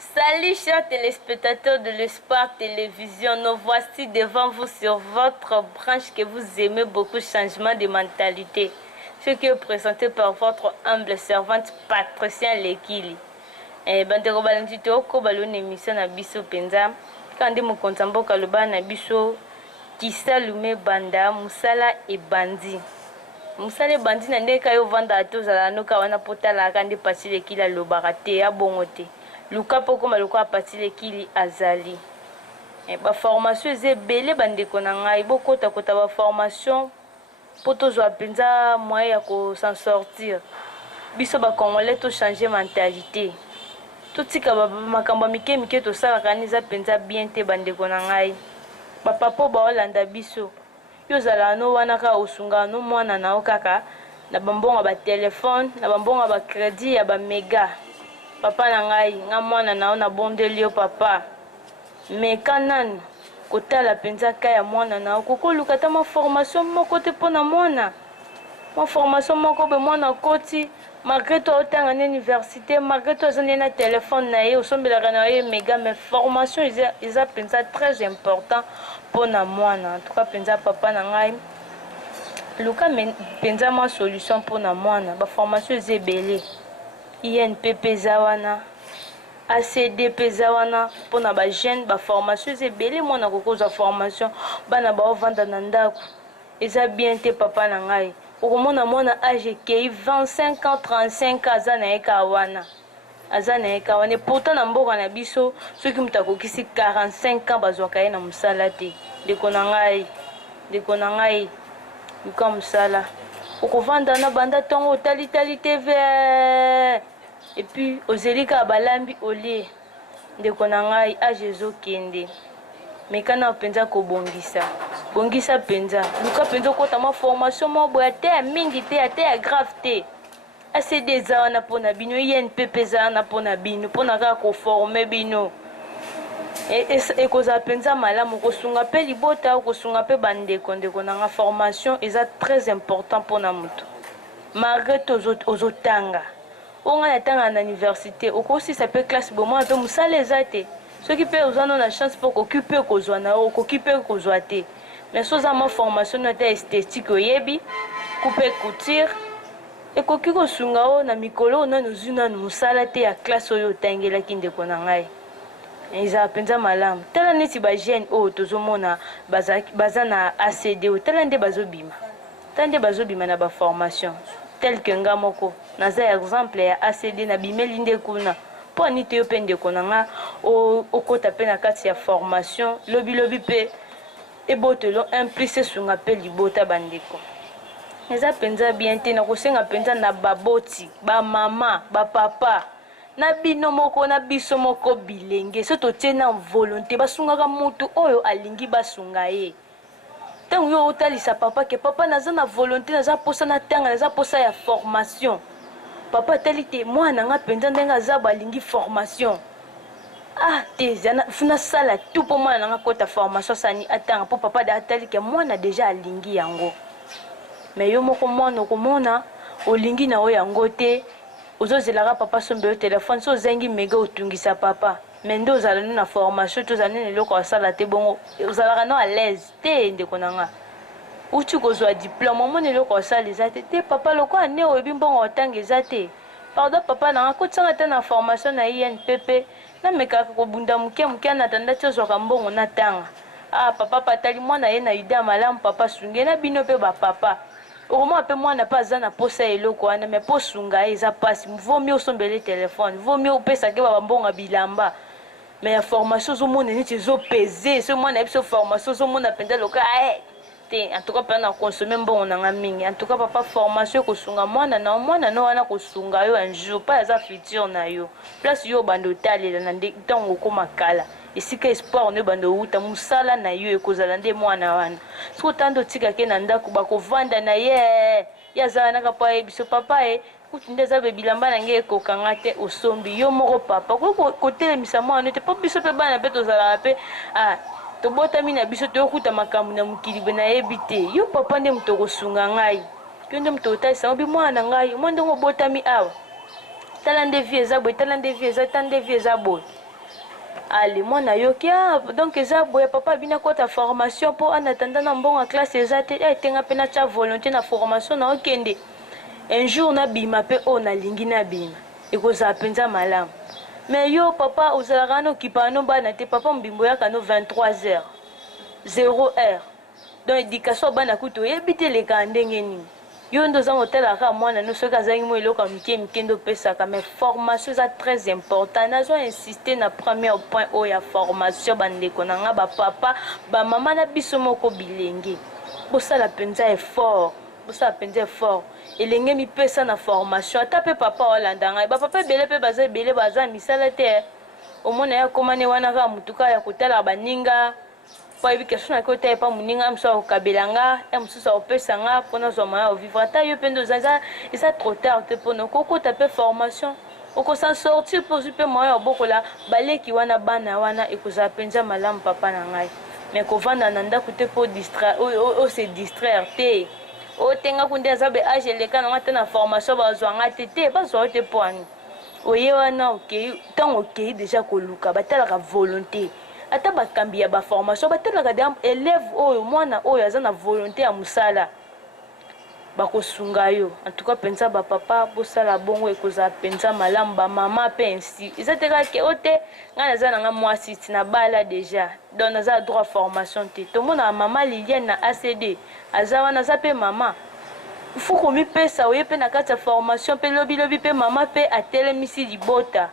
Salut chers téléspectateurs de l'Espoir Télévision, nous voici devant vous sur votre branche que vous aimez beaucoup, changement de mentalité. Ce qui est présenté par votre humble servante Patricia Lekili. Bandeko balantito oko balone émission na biso penza kandi mokonza mboka loba na biso Kisalume banda musala e bandi. Musala e bandi na ndeka yo vanda atozala noka wana potala kandi pasile kila lobaka te ya bongo te. Luka poko maluko apatile kili azali. Ba formation ezebele bandeko na ngai bokota kota ba formation poto zo penza moyen ya ko s'en sortir. Biso ba congolais to changer mentalité. Totika ba makambo mike mike to sala kaniza penza bien te bandeko na ngai. Ba papo ba olanda biso. Yo zala no wana ka osunga no mwana na okaka na bambonga ba téléphone, na bambonga ba crédit ya ba mega. Papa na ngai nga mwana nao na bondeli yo papa me kanani kotala penza ka ya mwana nao kokoluka ta ma formation moko te mpona mwana ma formation moko be mwana koti malgré to otanga na université malgré to azali na téléphone na ye osombelaka na ye mega mais formation eza penza très important mpona mwana en tout cas penza papa na ngai luka penza ma solution mpona mwana ba formation eza ebele INPP zawana ACDP zawana pona ba jeune ba formation ezebele mona kokoza formation bana ba ovanda na ndako eza bien te papa na ngai okomona mona âge kei 25 ans 35 ans azana eka wana et pourtant na mboka na biso soki mutakokisi 45 ans bazwaka ye na musala te ndeko na ngai luka musala okovanda na banda tongo tali TV et puis ozelika balambi olie ndeko na ngai age ezokende mekana penza kobongisa bongisa penza luka penza kota ma formation mo boya te ya mingi te ate ya grave te ACD eza wana mpona bino INPP eza wana mpona bino mpona kaka koforme bino ekozala penza malamu kosunga mpe libota kosunga mpe bandeko ndeko na nga formation eza très important mpona moto malgré ozotanga onga na tanga na université okosisa mpe classe bomona mpe mosala eza te soki mpe ozana na chance mpe okoki mpe kozwa na yo okoki mpe kozwa te mais so oza ma formation na te esthétique oyebi coupe couture ekoki kosunga o na mikolo nano ozwi nano mosala te ya classe oyo otangelaki ndeko na ngai ezala mpenza malamu tala neti bagene oyo tozomona baza na ACD oyo tala nde bazobima na baformation tel que nga moko naza exemple ya ACD na bimeli nde kuna mpo ani te yo mpe ndeko na nga okota mpe na kati ya formation lobilobi mpe ebotelo implice esunga mpe libota bandeko eza mpenza bien te na kosenga mpenza na baboti bamama bapapa na bino moko na biso moko bilenge so totie na volonté basungaka motu oyo alingi basunga ye ntango yo otalisa papa ke papa naza na volonté naza posa na tanga naza posa ya formation papa atali te mwana nga mpenza ndenge aza balingi formation te funa sala tu mpo mwana nanga kota formation sani atanga mpo papa da atali ke mwana deja alingi yango mais yo moko mwana okomona olingi na oyo yango te ozozelaka papa sombe yo telefone so ozangi mega otungisa papa mais nde ozala na formation tozala nini eloko asala te bongo ozalaka no à l'aise te ndeko na nga uti kozwa diplôme omona eloko asala eza te papa lokola nde oyebi mbongo otanga eza te pardon papa na nga kotisanga te na formation na INPP namekaka kobunda moke anatanda ti ozwaka mbongo natanga papa patali mwana ye na ida malamu papa sunge na bino mpe bapapa okomona mpe mwana mpe aza na posa eloko wana me mpo sunga ye eza mpasi vomi osombele telefone vomi opesake babambonga bilamba me ya formation ozomona neti ezopese so mwana yebiso formation ozomona mpenza loka te en tout cas mpe na consommer mbongo nanga mingi en tout cas papa formation ekosunga mwana no wana kosunga yo un jour mpe aza futur na yo place yo obanda otalela na ntango okoma kala esika espoir no ebanda outa mosala na yo ekozala nde mwana wana soki otanda otikake na ndako bakovanda na ye aza naka mpo ayebiso papa kuti nde eza bebilamba na nge ekokanga te osombi yo moko papa kotelemisa mwana te mpo biso mpe bana mpe tozalaka mpe tobotami na biso toyokuta makambo na mokili be nayebi te yo papa nde moto okosunga ngai yo nde moto otalisa obi mwana na ngai mwa ndenge obotami awa tala nde vie eza boye tala nde vie eza boye allez moi na yoki donc eza boye papa bina kota formation pour en attendant na mbongo classe eza te etenga pe na cha volonté na formation na okende un jour na bima pe o na lingi na bima ekozala penza malamu mais yo papa ozalaka na okipa no bana te papa mbimbo yaka no 23h 0h donc éducation bana kutu oyebi te leka ndenge nini yo ndo za motelaka mwana no soki azangi mo eloko mike mike ndo pesaka mais formation eza très important nazo insister na premier point oyo ya formation bandeko na nga bapapa bamama na biso moko bilenge bosala mpenza effort bosala mpenza effort elenge mipesa na formation ata mpe papa olanda ngai bapapa ebele mpe baza ebele baza misala te omona ya komane wana kaka motuka ya kotala baninga po ayebi question na kota epa moninga mosusu akokabela nga ya mosusu akopesa nga mpona zwa moya ovivre ata yo mpe ndo eza trop tard te mpona okokota mpe formation okosan sortir mpo ozwi mpe moya obokola baleki wana bana wana ekozala mpenza malamu papa na ngai mais kovanda na ndako te mpo ose distraire te otenga kunde aza be age eleka nanga te na formation bazwanga te bazwa yo te mpo ani oye wana okei ntango okei deja koluka batalaka volonté ata bakambi ya baformation batalaka de élève oyo mwana oyo aza na volonté ya mosala bakosunga yo en tout cas penza bapapa bosala bongo ekozala mpenza malamu bamama mpe ainsi eza te kaka ke o te ngai naza nanga mwasi na bala déjà donc naza droit formation te tomonaka mama Liliane na ACD aza wana aza mpe mama ifu komipesa oye mpe na kati ya formation mpe lobilobi mpe mama mpe atelemisi libota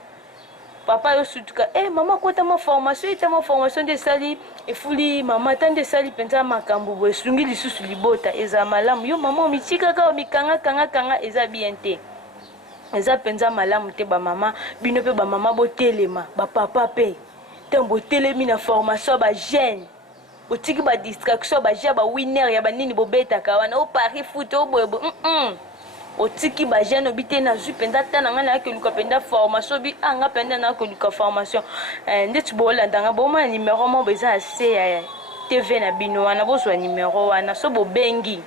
papa yo sutuka mama kotama formation itama formation nde esali efuli mama ata nde esali mpenza makambo boye esungi lisusu libota eza malamu yo mama omitikaka omikangakangakanga eza bien te eza mpenza malamu te bamama bino mpe bamama botelema bapapa mpe ntango botelemi na formation bajeune otiki badistraction bajeune bawinner ya banini bobetaka wana opari foot oboyeboye otiki bajeune obi te nazwi mpenza ta na ngai nayakoluka mpenza formation obi anga mpenza nayakoluka formation ndeti boolandanga bomona numero mo beza na se ya tv na bino wana bozwa numero wana so bobengi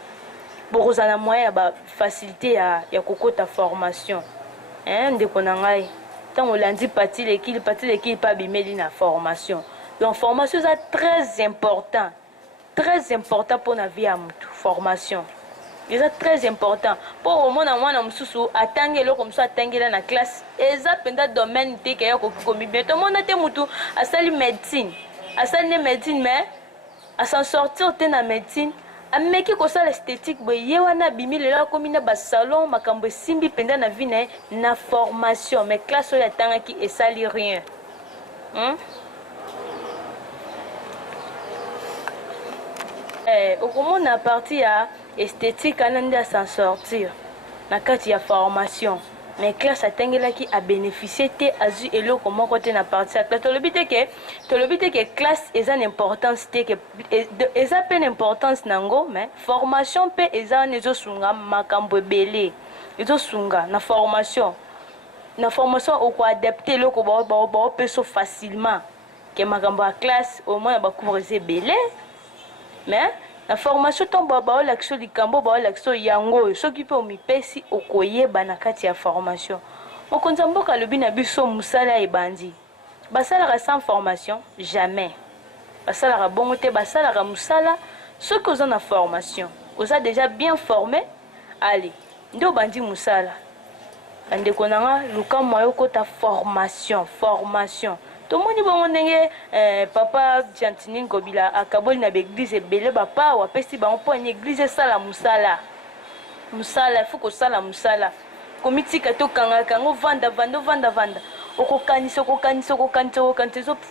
bokozala na moyen ya bafacilité ya kokota formation ndeko na ngai ntango olandi pati lekili mpe abimeli na formation donc formation eza très important mpona vie ya motu formation eza très important mpo omona mwana mosusu atangi eloko mosusu atangela na classe eza mpenza domaine te ke ya kokomi bien tomona te motu asali médecine mais asan sortir te na médecine ameki kosala esthétique boye ye wana abimi lelo akomi na basalon makambo esimbi mpenza na vie na ye na formation mais classe oyo atangaki esali rien okomona parti ya esthétique ana nde asan sortir na kati ya formation mais classe atangelaki abénéficie te azwi eloko moko te na parti ya classe tolobi te ke classe eza na importance te eza mpe na importance nango mais formation mpe eza wana ezosunga makambo ebele ezosunga na formation okoadapte eloko baopeso facilement ke makambo ya classe omona bacouvre eza ebele mais na formation ntango baolakisa likambo baolakisa yango oyo soki mpe omipesi okoyeba na kati ya formation mokonzi ya mboka alobi na biso mosala ebandi basalaka sans formation jamais basalaka bongo te basalaka mosala soki oza na formation oza déjà bien formé allez nde obandi mosala bandeko na nga luka mwa yo kota formation tomoni bongo ndenge papa Gentini Ngobila akaboli na baeglise ebele bapawa apesi bango mpo ani eglise esala mosala ifo kosala mosala komitika tokangaka ngo vanda okokanisa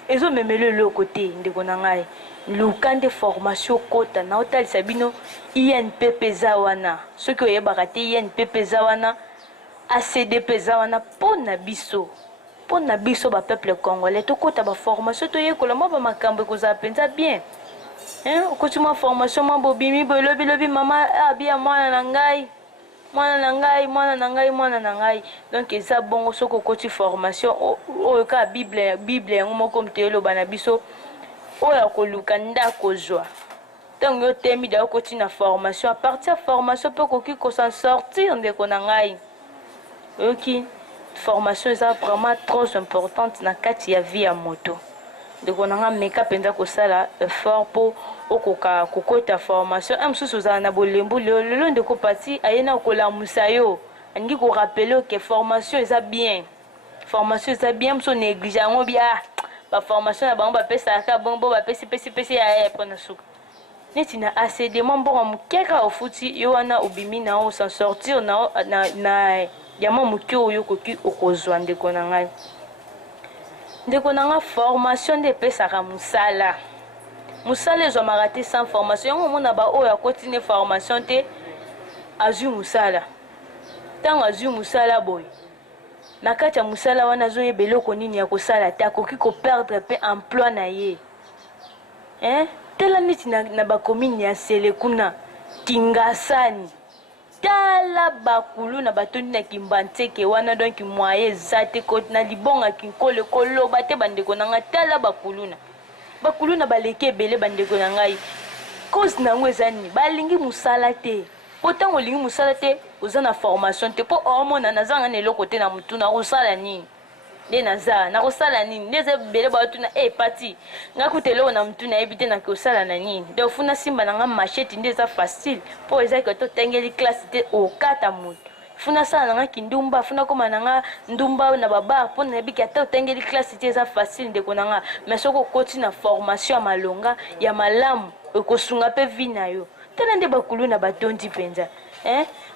ezomemela eloko te ndeko na ngai luka nde formation okota na otalisa bino INPP eza wana soki oyebaka te INPP eza wana ACDP eza wana mpo na biso bapeuple congolais tokota baformation toyekola mwa bamakambo ekozala mpenza bien okoti mwa formation mwa bobimi boelobilobi mama abia mwana na ngai donc eza bongo soki okoti formation oyo kaka bible yango moko mte eloba na biso oyo akoluka ndako zwa ntango yo temi da okoti na formation a partir ya formation mpe okoki kosan sortir ndeko na ngai oyoki formation est vraiment trop importante na kati ya vie ya moto ndeko na nga meka mpenza kosala effort mpo okoka kokota formation mosusu ozala na bolembu lelo ndeko pati aye na kolamusa yo alingi korapele ke formation eza bien mosusu néglige yango bia baformation na bango bapesaka bongo bapesi ya mpona suka neti na acd mwa mbongo mokeka ofuti yo wana obimi na o s'en sortir na ya mwa moke oyo okoki okozwa ndeko na ngai formation nde epesaka mosala ezwamaka te sans formation yango omona baoyo akoti ne formation te azwi mosala ntango azwi mosala boye na kati ya mosala wana azoyeba eloko nini ya kosala te akoki koperdre mpe emploi na ye tala neti na bakomini ya sele kuna kingasani tala bakulu na batondi na kimbanteke wana donk mwaye eza te na libonga kinkole koloba te bandeko na ngai tala bakulu na baleki ebele bandeko na ngai cause nango eza nini balingi mosala te po ntango olingi mosala te oza na formation te mpo omona nazanga na eloko te na motu nakosala nini nde nakosala nini nde eza ebele baotuna pati nga kuta eloko na motu nayebi te nakosala na nini nde ofuna simba na nga machete nde eza facile mpo ezaki totengeli classe te okata motu funa sala na nga kindumba funa koma na nga ndumba na babar mpo nayebiki ata otengeli classe te eza facile ndeko na nga mais soki okoti na formation ya malonga ya malamu ekosunga mpe vi na yo tala nde bakulu na batondi mpenza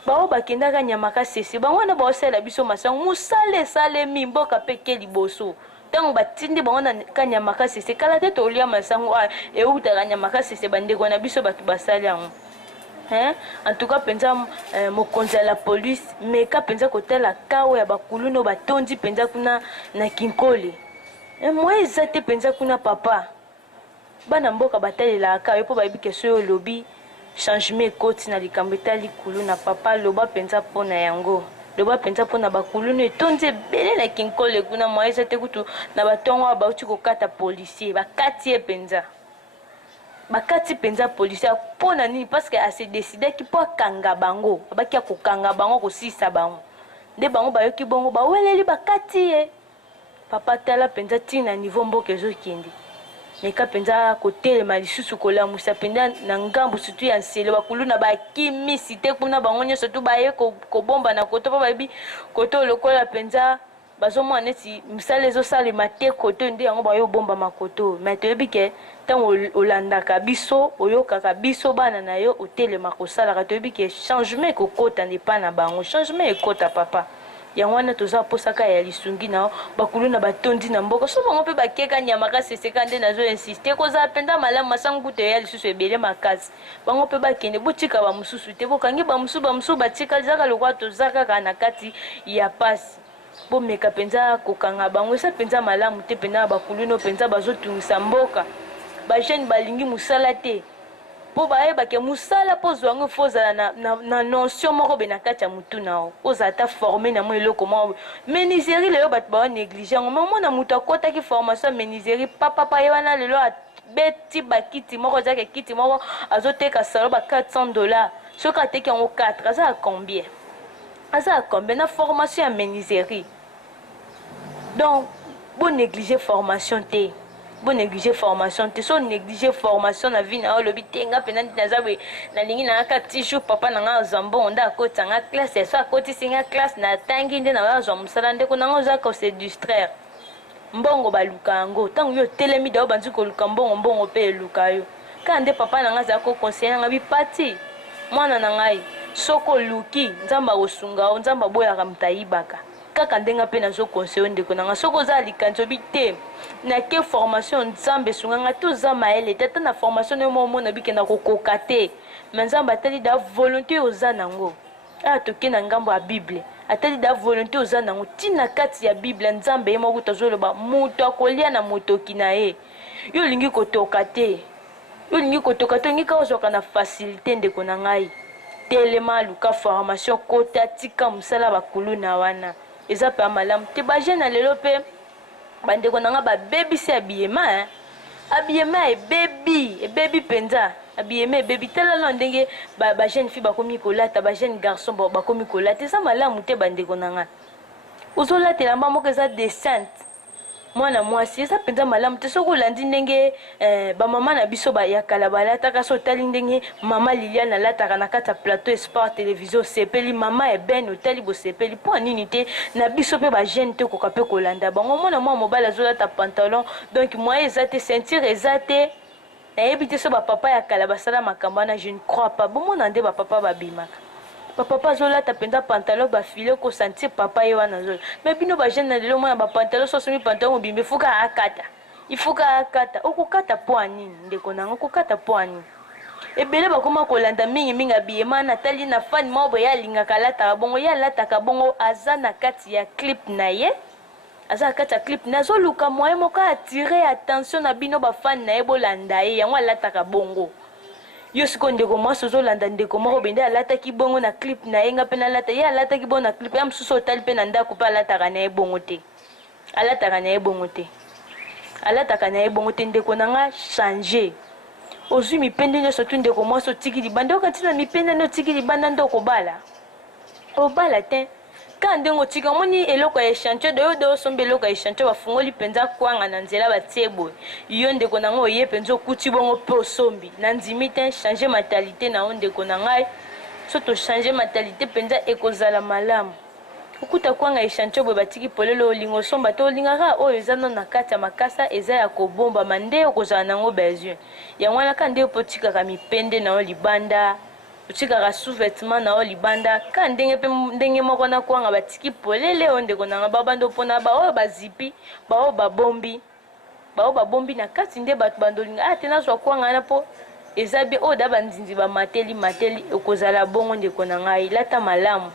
bango bakendaka nyamaka sese bango wana baosala biso masango mosala esalemi mboka mpe ke liboso ntango batindi bango na kanyamaka sese kala te tolia masango eutaka nyamaka sese bandeko na biso bato basali yango en tout cas mpenza mokonzi ya la police meka mpenza kotala kawo ya bakulu no batondi mpenza kuna na kinkole mwa eza te mpenza kuna papa bana mboka batalelaka yo mpo bayebi keso yo olobi changement ekoti na likambo etali kulu na papa loba mpenza mpona yango loba mpenza mpona bakulu no etondi ebele na kinkole kuna mwa eza te kutu na batongo awa bauti kokata policier bakati ye mpenza bakati mpenza policier mpona nini parceke ase desidaki mpo akanga bango abaki akokanga bango kosisa bango nde bango bayoki bongo baweleli bakati ye papa tala mpenza ntina niveau mboka ezokende meka mpenza kotelema lisusu kolamusa mpenza na ngambu sutu ya nsele bakulu na bakimisi te kuna bango nyonso tu baye kobomba na koto mpo bayebi koto lokola mpenza bazomona neti misala ezosalema te koto nde yango bayo bomba makoto me toyebi ke ntango olandaka biso oyokaka biso bana na yo otelema kosalaka toyebi ke changement ekokota ndepa na bango changement ekota papa yango wana toza posaka ya lisungi na bakulu na batondi na mboka so bango mpe bakeka nyamaka seseka nde nazo-insiste kozala mpenza malamu masango kuta ya lisusu ebele makasi bango mpe bakende botika bamosusu te bokangi bamosusu batika ezaka lokwa toza kaka na kati ya pasi bomeka mpenza kokanga bango eza mpenza malamu te mpenza bakulu no mpenza bazotungisa mboka bajeune balingi mosala te mpo bayebake mosala mpo ozwa yango fo ozala na notion moko be na kati ya motu na yo ozala ata forme na mo eloko moko méniserie lelo bato bawanéglige yango me omona moto akotaki formation ya méniserie papapa ye wana lelo abeti bakiti moko ezaki kiti moko azoteka salo ba $400 soki ateki yango 4 aza ya combien na formation ya méniserie donc bonéglige formation te so néglige formation na vie na olobi te nga mpena nti naza boye nalingi nanga ka ti jour papa nanga azwa mbongo nde akotanga classe eso akotisi nga classe natangi nde na azwa mosala ndeko nanga oza kose distraire mbongo baluka yango ntango yo otelemi dao banzi koluka mbongo mpe eluka yo kaka nde papa nanga azala kokonseye nanga bipati mwana na ngai soko oluki nzambe akosunga yo nzambe aboyaka moto ayibaka kaka ndenga mpe nazokonseye ndeko nanga soki oza likanisi obi te nake formation nzambe esunganga te oza mayele te ata na formation nayo momona bikenda kokoka te me nzambe atali da volonté oza nango aya toke na ngambo ya bible atali da volonté oza nango ntina kati ya bible nzambe ye moko tozoloba moto akolia na motoki na ye yo olingi kotoka te olingi kaka ozwaka na facilité ndeko na ngai telema luka formation kota tika mosala bakulu na wana eza mpe malamu te bajeune lelo mpe bandeko na nga babebisi abiyema ebebi mpenza abiyema ebebi tala lo ndenge bajeune fille bakomi kolata bajeune garçon bakomi kolata eza malamu te bandeko na nga ozolatela mba moko eza décente mwana mwasi eza penza malamu te soki olandi ndenge bamama na biso ya kala balataka so otali ndenge mama Liliane alataka na kati ya plateau sport télévision osepeli mama ebene otali bosepeli mpo nini te na biso mpe bagene te okoka mpe kolanda bango mwana mwa mobali azolata pantalon donc moyen eza te ceinture eza te nayebi te so bapapa ya kala basala makambo wana je ne crois pas bomona nde bapapa babimaka papa azolata penza pantalon bafile kosentir papa ye wana azolo me bino bagene na lelo mwana bapantalon sosomi pantalon mobimba ifuka akata ifuka akata okokata po anini ndeko nanga okokata po anini ebele bakoma kolanda mingi abiyema natali na fani moko boye alingaka alataka bongo ye alataka bongo aza na kati ya clip na ye aza na kati ya clip na azoluka moye moko atire attention na bino bafani na ye bolanda ye yango alataka bongo yo siko ndeko mwasi ozolanda ndeko moko bende alataki bongo na clip na ye nga mpe nalata ye alataki bongo na clip ya mosusu otali mpe na ndako mpe alataka na ye bongo te alataka na ye bongo te alataka na ye bongo te ndeko nanga changer ozwi mipende nyonso tu ndeko mwasi otiki libanda okati na mipende nde otiki libanda nde okobala obala te ka ndenge otika omoni eloko ya échantillon doyo de osomba eloko ya échantillon bafungoli mpenza kwanga na nzela batie boye yo ndeko na ngai oye mpenza okuti bongo mpe osombi na ndimi te change mentalité na yo ndeko na ngai so tochange mentalité mpenza ekozala malamu okuta kwanga échantillon boye batiki polelo olinga osomba te olingaka oyo eza no na kati ya makasa eza ya kobombama nde okozala nango besoin yango wana ka nde otikaka mipende na yo libanda otikaka sous-vêtement na yo libanda ka ndenge mpe ndenge moko na kwanga batiki polele oyo ndeko nanga babanda mpona baoyo bazipi baoyo babombi na kati nde bato bandolinga te nazwa kwanga wana mpo eza bie oyo da bandinzi bamateli okozala bongo ndeko na ngai lata malamu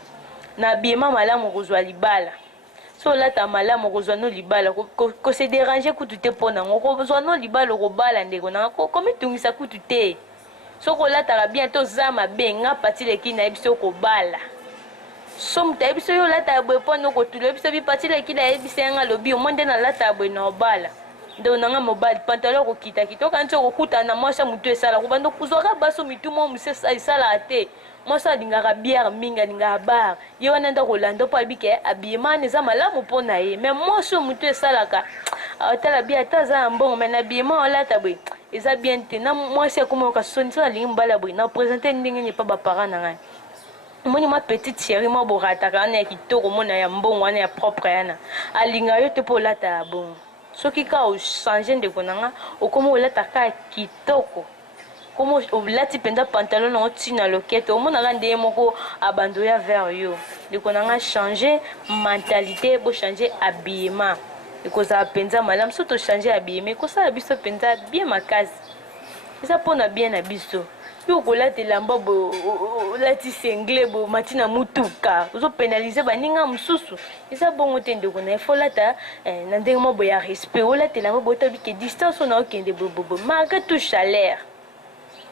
na biema malamu okozwa libala so olata malamu okozwa no libala kose déranger kutu te mpo nango okozwa no libala okobala ndeko nanga komitungisa kutu te soki olataka bien to oza mabe nga pati leki na ye biso okobala so moto ayebi biso yo olataka boye mpo na okotula ye biso bipati leki na ye biso yanga lobi omo nde nalataka boye na obala nde onanga mobali pantalon okokitakita okanisi okokutana na mwasi ya motu esala kobanda kozwaka baso mitu mo mosi esalaka te mwasi alingaka biare mingi alingaka bar ye wana nde akolanda mpo abike abiyemane eza malamu mpo na ye me mwasi oyo motu esalaka atala bia ata aza ya mbongo me na biyema olata boye eza bien te na mwasi akomoyoka soni so alingi mobali boye na présente ndenge nini mpa baparent na ngai omoni mwa petite chérie mwa borataka wana ya kitoko mona ya mbongo wana ya propre yana alinga yo te mpo olata ya bongo soki ka ochange ndeko nanga okoma olataka ya kitoko komo olati mpenza pantalon nango ntina lokete omonaka ndenge moko abando ya vers yo ndeko nanga change mentalité bochange habillement ekozala mpenza malamu so tochange habillement ekosala biso mpenza bien makasi eza mpona bien na biso yo okolata elamba boye olati sengle boye mati na mutuka ozopenalize baninga mosusu eza bongo te ndeko na ye fo olata na ndenge moko boye ya respect olata elamba boye otobike distance oyo na okende boyeboye malgré tout chaleur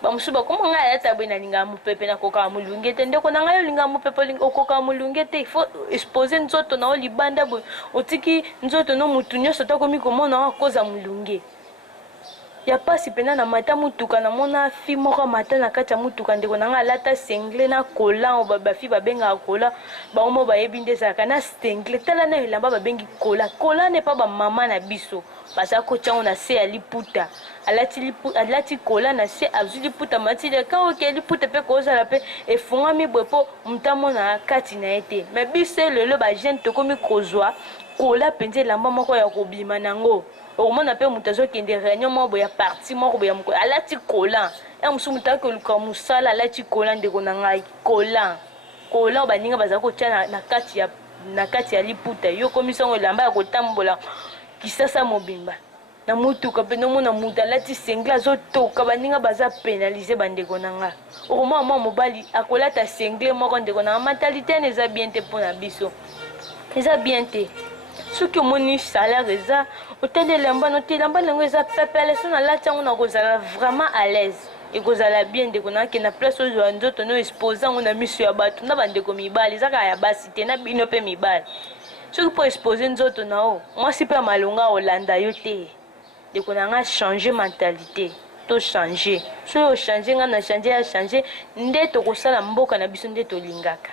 bamosusu bakoma ngai alata boye nalingaka mopepe nakokaka molunge te ndeko na ngai olingaka mopepe okokaka molunge te ifo expose nzoto na yo libanda boye otiki nzoto no mutu nyonso takomi komona ngo akoza molunge ya pasi pena na mata mutuka na mona fi moko mata na kati ya mutuka ndeko na ngai alata sengle na kola bafi babengaka kola baomo bayebi nde ezalaka na sengle tala na elamba babengi kola ne pa bamama na biso baza kotiango na se ya liputa alati kola na se azwi liputa matili ka oke liputa mpe kozala mpe efungami boye mpo moto amona kati na ye te me biso lelo bagene tokomi kozwa kola mpenza elamba moko ya kobima nango okomona mpe moto azokende réunion moko boye ya parti moko boye ya mokolo alati kola ya mosusu moto akoluka mosala alati kola ndeko na ngai kola oyo baninga baza kotia na kati ya liputa yo komisango elamba ya kotambola kisasa mobimba na mutuka mpe nomona moto alati sengle azotoka baninga baza pénalize bandeko na nga okomona mwa mobali akolata sengle moko ndeko na nga mentalité ane eza bien te mpo na biso eza bien te soki omoni salaire eza otali elamba no te elamba nango eza pepele so nalati yango nakozala vraiment à l'aise ekozala bien ndeko na akenda place ozwa nzoto no expose yango na miso ya bato na bandeko mibali eza kaka ya basi te na bino mpe mibali soki mpo expose nzoto na o mwasi mpe ya malonga olanda yo te ndeko na nga change mentalité to change soki ochange nga na change ya change nde tokosala mboka na biso nde tolingaka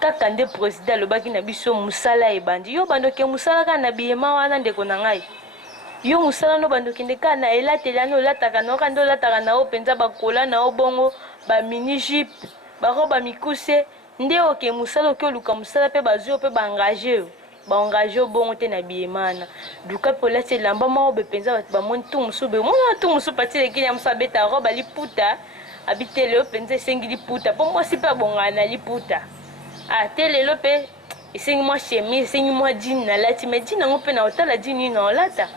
kaka nde président alobaki na biso musala ebandi yo bandoke musala kaka na biyema wana ndeko na ngai yo musala no bandokende kaka na elateli ani olataka na oka nde olataka na o mpenza bakola na o bongo bamini jupe baroba mikuse nde oke musala oke oluka musala mpe bazwi yo mpe baengage yo baengage yo bongo te na biyema wana duka mpe olati elamba moko be mpenza bato bamoni tu mosu be mona tu mosu pati lekili ya mosu abeta roba liputa abite lelo mpenza esengi liputa mpo mwasi mpe abongana na liputa te lelo mpe esengi mwa chemise esengi mwa jine nalati me jine yango mpe na otala jine nini na olata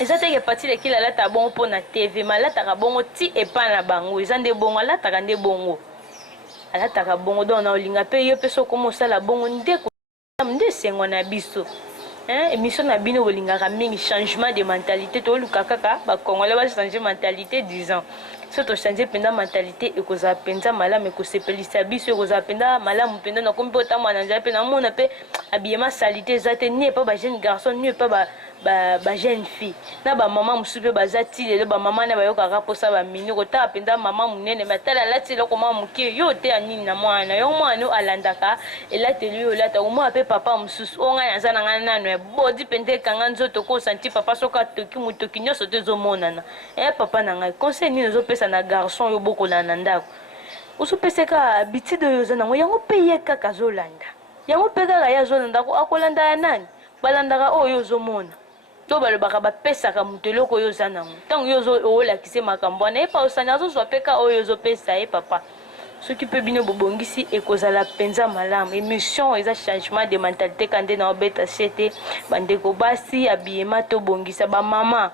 eza teke pati lekili alataka bongo mpo na tv ma alataka bongo ti epa na bango eza nde bongo alataka nde bongo alataka bongo donc na olinga mpe yo mpe soki omosala bongo nde esengo na biso émission na bino bolingaka mingi changement de mentalité toluka kaka bakongole bachange mentalité 10 ans so tochange mpenza mentalité ekozala mpenza malamu ekosepelisa biso ekozala mpenza malamu mpenza nakomi mpe otambola na nzela mpe namona mpe abiyema salite eza te ni epa bajeune garçon ni epa bajeune fille na bamama mosusu mpe baza ti lelo bamama na bayokaka mposa bamini kotala mpenza mama monene matala alati eloko mwa moke yo te ya nini na mwana yo mwana oyo alandaka elateli oyo olata omona mpe papa mosusu oyo ngai naza na ngai nano ebodi mpenza ekanga nzoto kosanti papa soki atoki motoki nyonso te ezomonana papa na ngai conseil nini ozopesa na garçon oyo bokolana na ndako ozopesa kaka bitide oyo oza nango yango mpe ye kaka azolanda yango mpe kaka ye azolanda akolanda ya nani balandaka oyo ozomona to balobaka bapesaka moto eloko oyo oza nango ntango yo olakise makambo wana ye pa osani azozwa mpe ka oyo ozopesa ye papa soki mpe bino bobongisi ekozala mpenza malamu émission eza changement de mentalité kande na obeta se te bandeko basi abiyema tobongisa bamama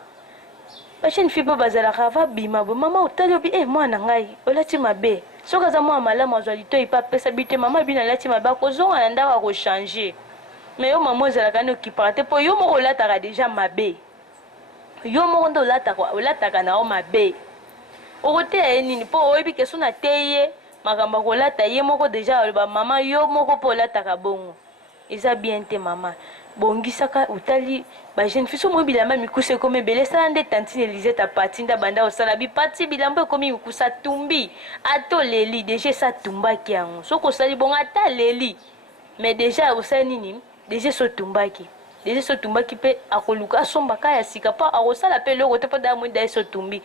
bajeune fille mpe bazalaka babima bo mama otali obi mwana ngai olati mabe soki aza mwana malamu azwa litoi mpe apesa bi te mama bino alati mabe akozonga na ndako akochange mais yo mama ozalaka ni okipaka te mpo yo moko olataka deja mabe yo moko nde olataka na yo mabe okoteya ye nini mpo oyebi keso na te ye makambo akolata ye moko deja aloba mama yo moko mpo olataka bongo eza bien te mama bongisaka otali bajeune fille so mo bilamba mikusa ekomi ebele esala nde tantine Elisette apati nda banda osala bipati bilamba ekomi mikusa tumbi ato leli deja esa tumbaki yango soki osali bongo ata leli mais deja osali nini deja so tumbaki mpe akoluka asombaka ya sika mpo akosala mpe eloko te mpo daa mwinda ye so tumbi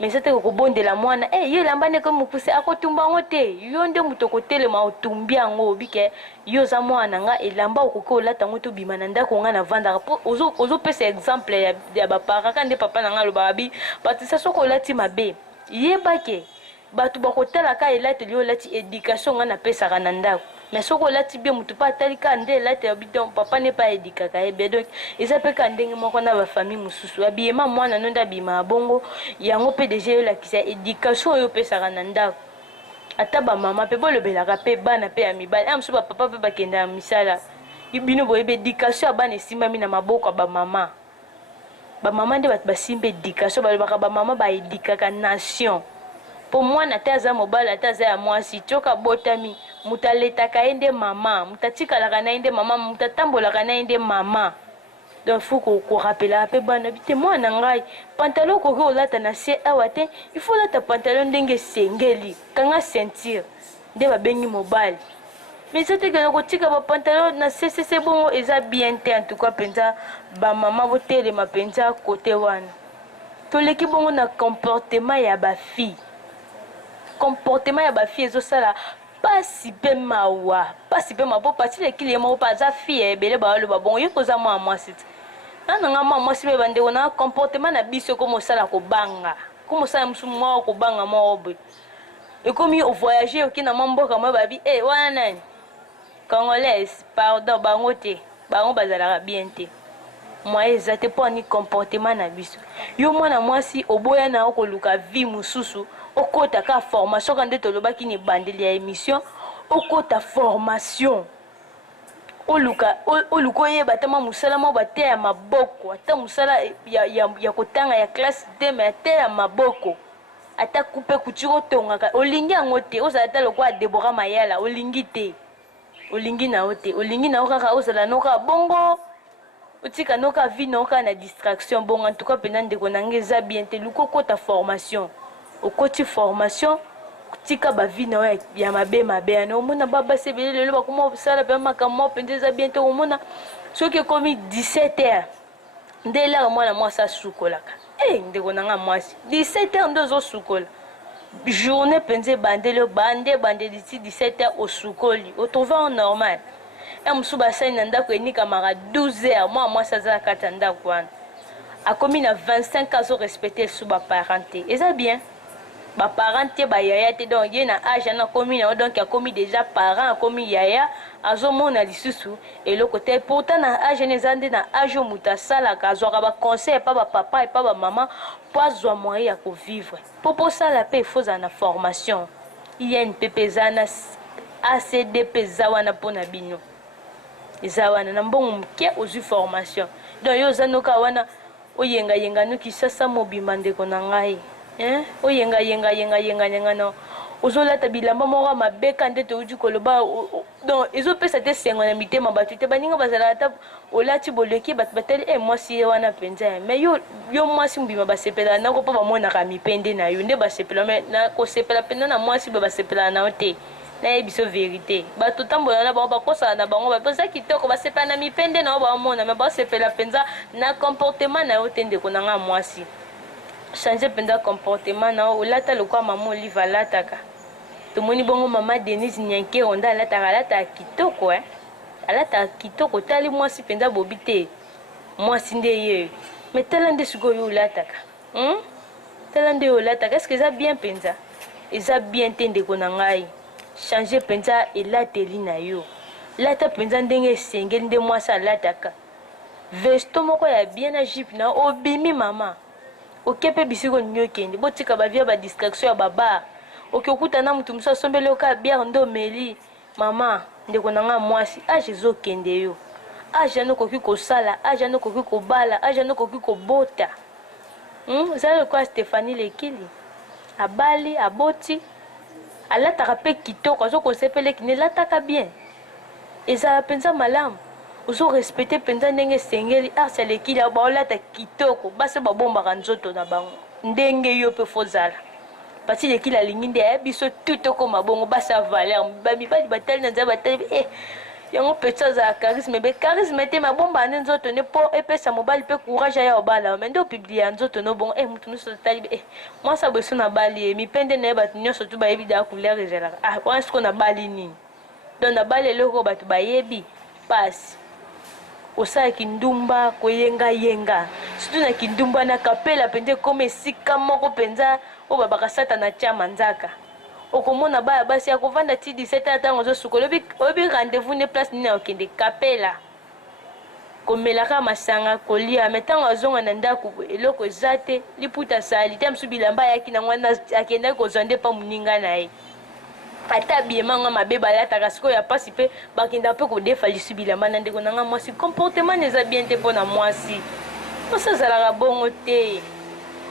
mais eza te kokobondela mwana yo elamba nde ekomi mokuse akotumba yango te yo nde moto okotelema otumbi yango obike yo oza mwana nga elamba okoki olata yango to bima na ndako nga na vandaka mpo ozopesa exemple ya baparaka nde papa na nga alobaka bi batisa soki olati mabe yebake bato bakotalaka elateli olati éducation nga napesaka na ndako mais soki olati bien moto mpe atali ka nde elati ya bidon papa ne pa edikaka ebe donc eza mpe ka ndenge moko na bafamille mosusu abiyema mwana no nde abima bongo yango mpe deja eyolakisa éducation oyo opesaka na ndako ata bamama mpe bolobelaka mpe bana mpe ya mibali mosusu bapapa mpe bakenda ya misala bino boyebi éducation ya bana esimbami na maboko ya bamama nde bato basimba éducation balobaka bamama baedikaka nation mpo mwana ate aza mobali ate aza ya mwasi tioka botami moto aletaka ye nde mama moto atikalaka na ye nde mama moto atambolaka na ye nde mama donc faut korapelaka mpe bana bite mwana ngai pantalon okoki olata na se awa te il faut olata pantalon ndenge esengeli kanga ceinture nde babengi mobali mais eza tekena kotika bapantalon na sesese bongo eza bien te en tout cas mpenza bamama botelema mpenza kote wana toleki bongo na comportement ya bafille ezosala pasi mpe mawa mpo pati lekili ye moko mpe aza fille ebele baoloba bongo yo toza mwana mwasi te nananga mwana mwasi mpe bandeko na comportement na biso ekomi osala kobanga komi osala mosu mwa kobanga moko boye ekomi ovoyage oki na mwa mboka mwa babi wana nani congolaise pardon bango te bango bazalaka bien te mwaye eza te mpo ani comportement na biso yo mwana mwasi oboya na yo koluka vie mosusu okota ka formation quand nde tolobaki ni bandeli ya émission okota formation oluka oyeba tama musala mo bate ya maboko ata musala ya kotanga ya classe D mais ate ya maboko ata coupe couture otongaka olingi yango te ozala ta lokwa Deborah Mayala olingi te olingi na ote olingi na okaka ozala noka bongo otika noka vie noka na distraction bongo en tout cas pena ndeko nange eza bien te luko kota formation okoti formation tika bavi na ya mabe mabe na omona baba sebele lelo bakoma sala pe makambo pendeza bientôt omona soki komi 17h ndela mwana mwasa sukolaka ndeko nanga mwasi 17h ndozo sukola journée penze bandele bande d'ici 17h au sukoli au trouver en normal musuba sai na ndako enika mara 12h mwasi azala kati ya ndako wana akomi na 25 ans respecter suba parenté eza bien ba parent te ba yaya te donc ye na âge na komi na donc a komi déjà parent komi yaya azomona lisusu eloko te pourtant na âge ne zande na âge muta sala ka azwaka ba conseil pa ba papa et pa ba maman po azwa moyen ya ko vivre po sala pe faut na formation INPP zana ACDP zawana pona bino zawana na mbongo mke ozu formation donc yo zanoka wana oyenga yenga nuki sasa mobimba ndeko na ngai oyenga no ozolata bilamba moko mabeka nde touti koloba donc ezopesa te sengo na mitema bato te baninga bazala ata olati boleki bato batali mwasi ye wana mpenza mais yo mwasi mbima basepela nako mpo bamonaka mipende na yo nde basepela mais na kosepela mpenza na mwasi basepela na yo te nayebi so vérité bato tambola na bango bakosala na bango bapenza kitoko basepela na mipende na yo bamona mais basepela mpenza na comportement na yo te ndeko nanga mwasi changer penda comportement na olata lokwa mama Olive alataka tomoni bongo mama Denise Nyanke onda alata kitoko alata kitoko tali mwasi penda bobi te mwasi nde ye mais tala nde sikoyo olataka tala nde olataka est-ce que ça bien penza eza bien te ndeko na ngai changer penza elateli na yo lata penza ndenge esengeli nde mwasi alataka vesto moko ya bien na jupe na obimi mama okepe bisiko nyokende botika bavia ba distraction ya baba okukuta na mutu musa sombele oka bière ndo meli mama ndeko nanga mwasi age ezokende yo age anokoki kosala age anokoki kobala age anokoki kobota zala kwa Stéphanie Lekili abali aboti alataka pe kitoko azokosepeleki nelataka bien ezala penza malamu ozo respecter penza ndenge sengeli arsa Lekili baolata kitoko base babombaka nzoto na bango ndenge yo pe fozala pasi Lekili alingi nde biso tutoko mabongo basa valeur babibali batali na nzaba batali yango petit azala charisme be charisme te mabomba ane nzoto ne po epesa mobali pe courage ya obala mais ndo publier nzoto no bongo mutu nyonso tali mwasa bweso na bali mipende na ye bato nyonso tu bayebi da couleur ezalaka wana siko na bali nini donc na bali eloko bato bayebi pasi osala kindumba koyenga surtout na kindumba na kapela pende comme esika moko penza o babaka satana tia manzaka okomona baya basi akovanda ti 17 ntango ozosukola oyebi rendez-vous ne place nini okende kapela komelaka masanga kolia me ntango azonga na ndako eloko eza te liputa asali te mosusu bilamba ayaki nango wana akendaki kozwa nde mpa moninga na ye ata biemanga mabe balataka sikoyo ya pasi mpe bakenda mpe kodefa lisu bilamba na ndeko nanga mwasi comportement eza bien te mpo na mwasi mwasi azalaka bongo te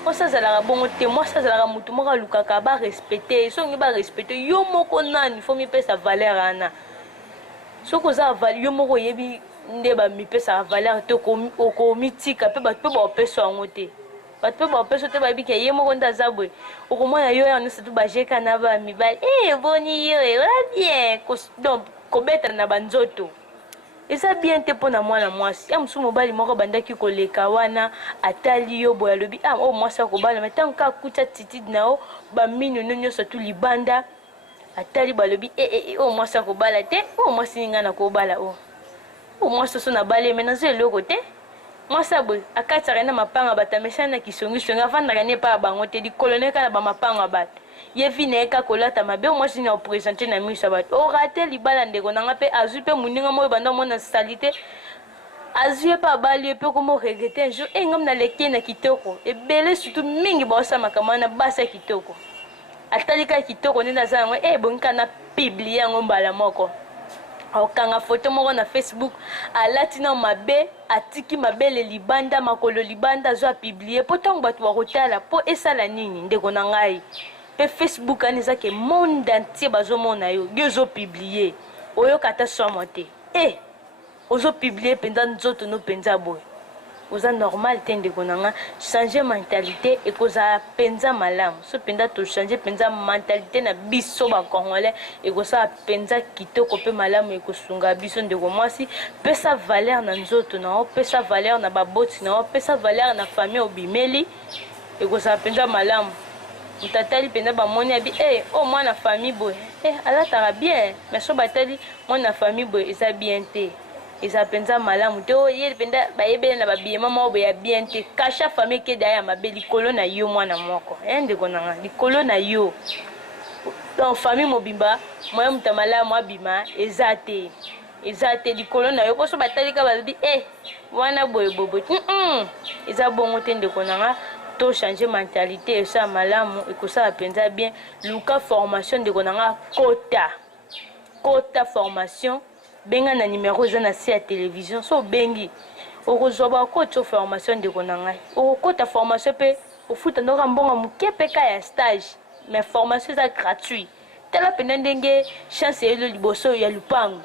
mwasi azalaka bongo te mwasi azalaka motu moko alukaka barespecte soki barespecte yo moko nani fo mipesa valeur wana soki oza yo moko oyebi nde bamipesaka valeur te okomitika mpe bato mpe baopesa yango te bato mpe baopesa te bayebi ke ye moko nde aza boye okomona yo yango nyonso tu bajeka na bamibali boni yo oza bien donc kobetana na banzoto eza bien te mpo na mwana mwasi ya mosusu mobali moko bandaki koleka wana atali yo boye alobi oyo mwasi akobala me ntango kaka kutia titide na yo bamino no nyonso tu libanda atali balobi oyo mwasi akobala te oyo mwasi ninga na kobala oyo mwasi oso na bale me nazo eloko te mwasi aboye akataka na mapanga bato amesana na kisongisongi avandaka ne epai ya bango te likoloneka na bamapanga bato ye vi na ye kaka kolata mabe mwasi na opresente na miso ya bato orate libala ndeko nanga mpe azwi mpe moninga moyo banda mona salite azwi ye mpe abali ye mpe komo regrete un jour ngam na leki na kitoko ebele surtout mingi baosala makambo wana basi ya kitoko atali kaka kitoko nde naza yango ebongika na publie yango mbala moko okanga foto moko na Facebook alati na mabe atiki mabele libanda makolo libanda zo publier po tango bato bakotala po esala nini ndeko na ngai pe Facebook ani zake monde entier bazomona yo zo publier oyo kata somo te ozo publier penza nzoto no penza boy oza normal te ndeko nanga changer mentalité ekoza penza malamu so penda to changer penza mentalité na biso ba congolais ekosa penza kitoko pe malamu ekosunga biso ndeko mwasi pesa valeur na nzoto na pesa valeur na baboti na pesa valeur na famille obimeli ekosa penza malamu mutatali penda bamoni abi oh mwana famille boy alataka bien mais so batali mwana famille boy eza bien te eza penza malamu te ye penda bayebele na babiyema moko boya bien te kasha famille ke daya mabe likolo na yo mwana moko ndeko nanga likolo na yo donc famille mobimba moya muta malamu abima eza te likolo na yo poso batalika balobi wana boye bobo eza bongo te ndeko nanga to changer mentalité esa malamu ekosala penza bien luka formation ndeko nanga kota formation benga na numéro eza na si ya télévision so bengi okozwa bakoti formation ndeko na ngai okokota formation pe ofuta ndoka mbongo moke pe ka ya stage mais formation eza gratuit tala pena ndenge chance yelo liboso ya lupango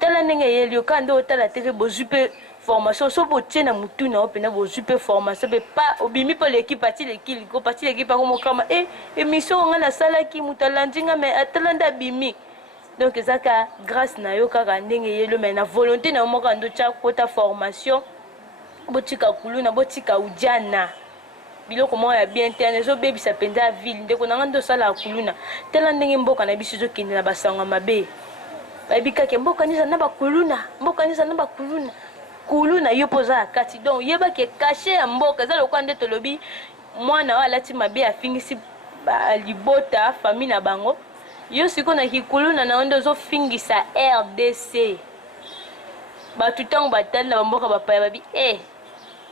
tala ndenge yelo kande otala teke bozwi pe formation so botie na mutu na opena bozwi pe formation pe pa obimi po l'équipe parti l'équipe ako kama émission nga na salaki mutalandinga mais atalanda bimi donc ezaka grâce na yo kaka ndenge yelo mais na volonté na moko ndo cha kota formation botika kuluna botika ujana biloko mo ya bien terne zo bebi sa penza ville ndeko na ndo sala kuluna tela ndenge mboka na biso zo kende na basanga mabe babika ke mboka nisa na bakuluna kuluna yo poza kati donc yeba ke caché ya mboka za lokwa nde tolobi mwana wa lati mabe afingisi libota famille na bango yo siko na kikuluna na ndo zo fingisa RDC batu tango batali na bamboka bapaya babi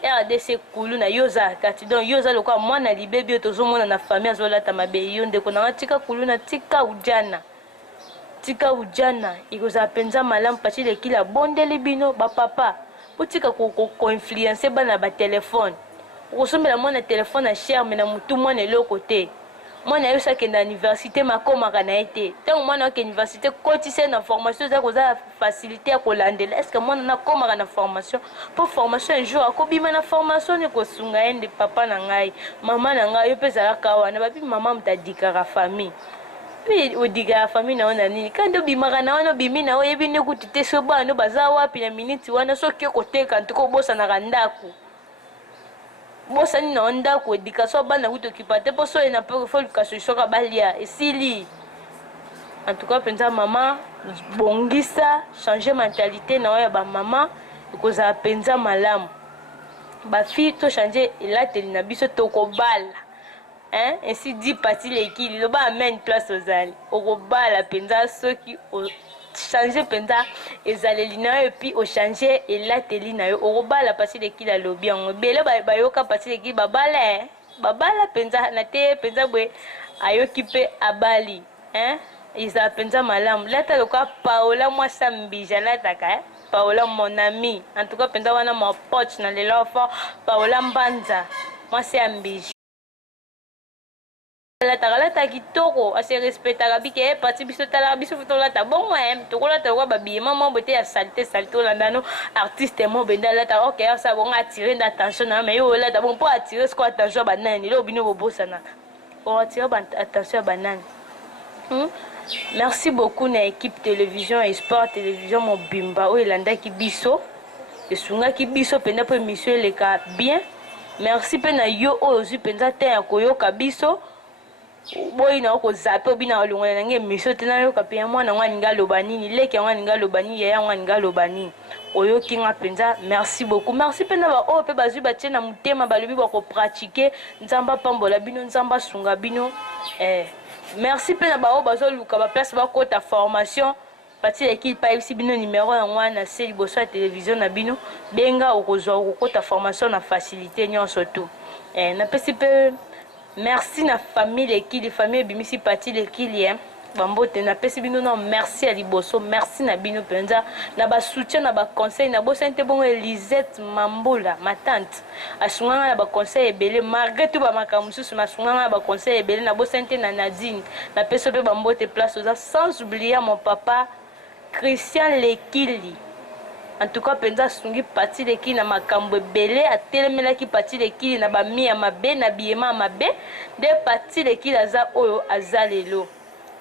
RDC kuluna yoza kati donc yoza lokwa mwana libebi tozomona na famille azolata mabe yo ndeko na tika kuluna tika ujana ikoza penza malamu pati lekila bondeli bino bapapa botika ko influencer bana ba telefone okosomela mwana telefone na charme na mutu mwana eloko te mwana yo sakenda université makomaka na ete tango mwana wake université kotise na formation za koza facilité ya kolandela est-ce que mwana na komaka na formation pour formation un jour akobima na formation ne kosunga ende papa na ngai mama na ngai yo pesa kawa na babi mama mtadikaka famille puis odiga famille na wana nini kando bimaka na wana bimi na oyebi ne kutite so bana baza wapi na minute wana so ke koteka ntiko bosa na kandaku bosani na ndako éducation bana kutokipa te poso ena pe fo éducation soka balia esili en tout cas penza mama bongisa changer mentalité na ya ba mama koza penza malamu ba fille to changer elateli na biso to kobala ainsi dit parti l'équipe lo ba amen place aux ali okobala penza soki changer penza ezaleli na yo puis o changer elateli na yo okobala pasi l'équipe la lobby en bele bayoka pasi l'équipe babala penza na te penza bwe ayoki pe abali isa penza malamu lata loka Paola moi sambija lataka Paola mon ami en tout cas penza wana mon pote na lelo fort Paola Mbanza moi c'est ambija la kitoko ase respectaka bike parti biso tala biso fotolata bon tokolata kwa babi maman bote ya salté landano artiste mo benda lata OK ça bon attirer d'attention na mais yo lata bon pour attirer ce quoi attention banani lo bino bobosana pour attirer attention banani merci beaucoup na équipe télévision et sport télévision mobimba o elanda ki biso esunga ki biso penda po émission eleka bien merci pe na yo ozu penza te ya koyoka biso boy na ko zape bina olongona nange miso tena yo kape mwana ngani ngaloba nini leke ngani ngaloba nini ya ngani ngaloba nini oyo kinga penza merci beaucoup merci pena ba o pe bazwi ba tena mutema balobi ba ko pratiquer nzamba pambola bino nzamba sunga bino merci pena ba o bazo luka ba place ba kota formation parti l'équipe pa ici bino numéro ya ngwana c'est liboso ya télévision na bino benga okozwa okota formation na facilité nyonso tout na pesi pe merci na famille l'équipe famille bimisi parti l'équipe bambote na pesi bino non merci à liboso merci na bino penza na ba soutien na ba conseil na bosente bon Elisette Mambola ma tante asunganga na ba conseil ebele malgré tout ba makamusu masunganga na ba conseil ebele na bosente na Nadine na peso pe bambote place aux sans oublier mon papa Christian Lekili en tout cas penza sungi parti de ki na makambo belé atelemela ki parti de ki na ba mi ya mabe na biema mabe de parti de ki aza oyo azalelo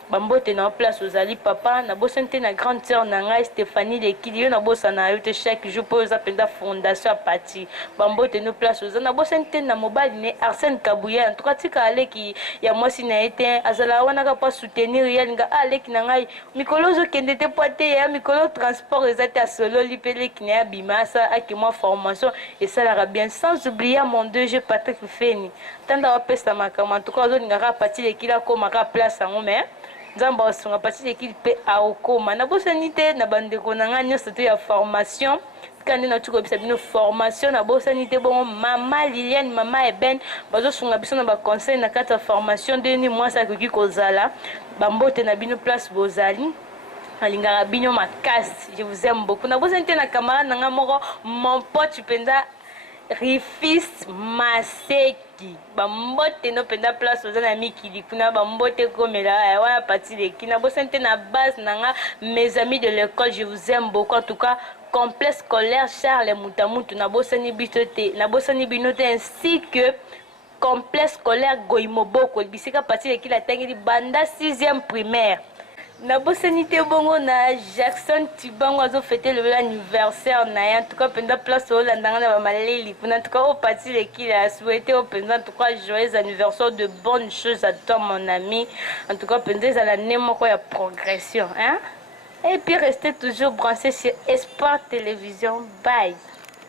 bambote na place ozali papa na bosante na grande sœur na ngai Stéphanie Lekili yo na bosa na yo te chaque jour po za penda fondation à parti bambote no place oza na bosante na mobile ne Arsène Kabouya en tout cas tika aleki ya mwasi na ete azala wana ka pa soutenir ya linga aleki na ngai mikolo zo kende te pote ya mikolo transport ezate a solo lipele ki na bimasa aki moi formation et ça la bien sans oublier mon DG Patrick Feni tanda wa pesa makama en tout cas zo linga ka parti lekila ko maka place en mais nzambe asunga parti l'équipe pe aokoma na bosani te na bandeko na nga nyonso to ya formation kandi na tuko bisa bino formation na bosani te bongo mama Liliane mama Eben bazosunga biso na ba conseil na kati ya formation deni mwasi akoki kozala bambote na bino place bozali alingaka bino makasi je vous aime beaucoup na bosani te na camarade na nga moko mon pote penza Rifis Maseki bambote no penda place oza na mikili kuna bambote komela wana parti de kina bosante na base nanga mes amis de l'école je vous aime beaucoup en tout cas complexe scolaire Charles Mutamutu na bosani bitote na bosani binote ainsi que complexe scolaire Goimoboko bisika parti de kila tangeli banda 6e primaire na bosani te bongo na Jackson Tibango azo fêter le anniversaire na en tout cas penda place au landanga na maleli en tout cas au parti de qui a souhaité au penda en tout cas joyeux anniversaire de bonnes choses à toi mon ami en tout cas penda à la nemo quoi ya progression hein et puis restez toujours branchés sur Espoir Télévision bye.